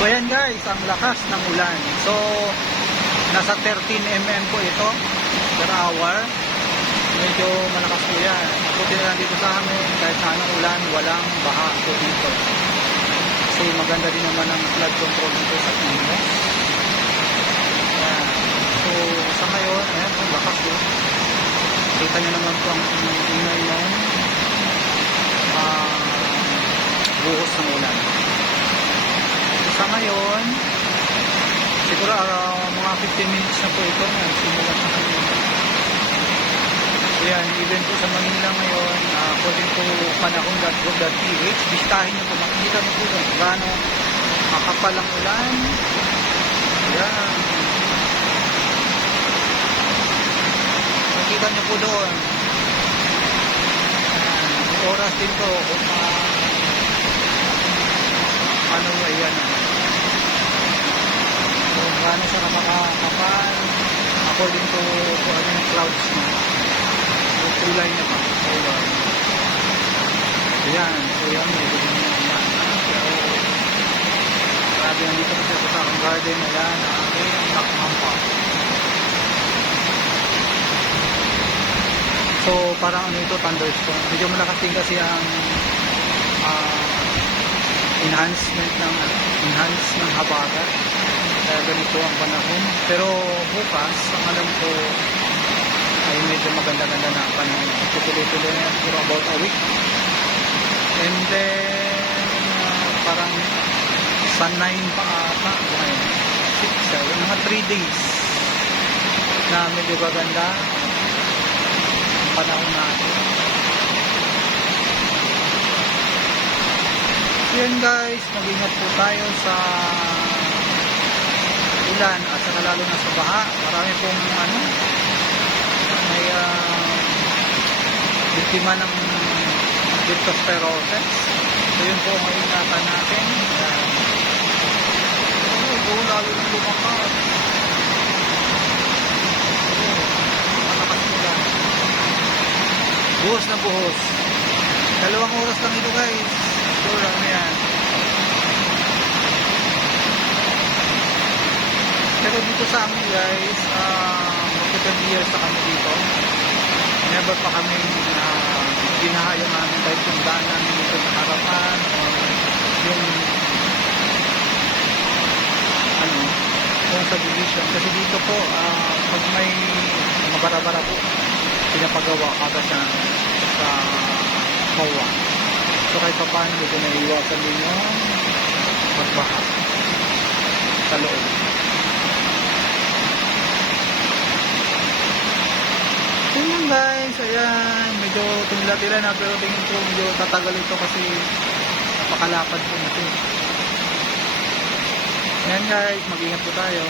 So ayan guys, ang lakas ng ulan. So nasa 13 mm po ito per hour. Medyo malakas po yan. Buti na lang dito sa amin, kahit na anong ulan, walang baha po dito. Kasi maganda din naman ang flood control dito sa Imus. Ayan. So sa ngayon, ayan, ang lakas po. Kita nyo naman po ang ingay ng buhos ng ulan. Sa ngayon, siguro mga 15 minutes na po ito na simulan na kami. Ayan, even po sa Manila ngayon, according to panahon.gov.ph, bistahin nyo po, makikita nyo po doon gaano makapal ang ulan. Ayan. Makikita nyo po doon. Ayan, oras din po kung ano mo, ayan. So, gaano siya napakakapal according to ano yung clouds niya. Yung kulay niya pa. Ayan. So, yan. Medyo din yan. Pero, grabe, nandito kasi sa Sakang Garden. Ayan. Ang nakakapa. So, parang ano ito, thunderstorm. Medyo malakas din kasi ang enhancement ng habagat. Kaya ganito ang panahon. Pero bukas, ang alam ko ay medyo maganda-ganda na ang panahon. Tutuloy-tuloy na siguro about a week. And then parang sa 9 pa ata, 6, 7, mga 3 days na medyo maganda ang panahon natin. Yan guys, mag-ingat po tayo sa ulan at saka lalo na sa baha. Marami pong may biktima ng leptospirosis. So yun po ang ingatan natin. Lalo ng lumakas. Malakas nila. Buhos na buhos. 2 oras lang ito guys. Sure lang yan. Pero dito sa amin guys, mag-20 years na kami dito. Never pa kami binaha yung aming kahit yung daan namin dito sa harapan o yung yung subdivision. Kasi dito po, pag may mabara-bara po, pinapagawa kada siya sa MOA. So kahit pa paano dito na iwasan din yung magbaha sa loob. Yun guys, ayan, medyo tumila-tila na pero tingin ko medyo tatagal ito kasi napakalapad po natin. Ayan guys, mag-ingat po tayo.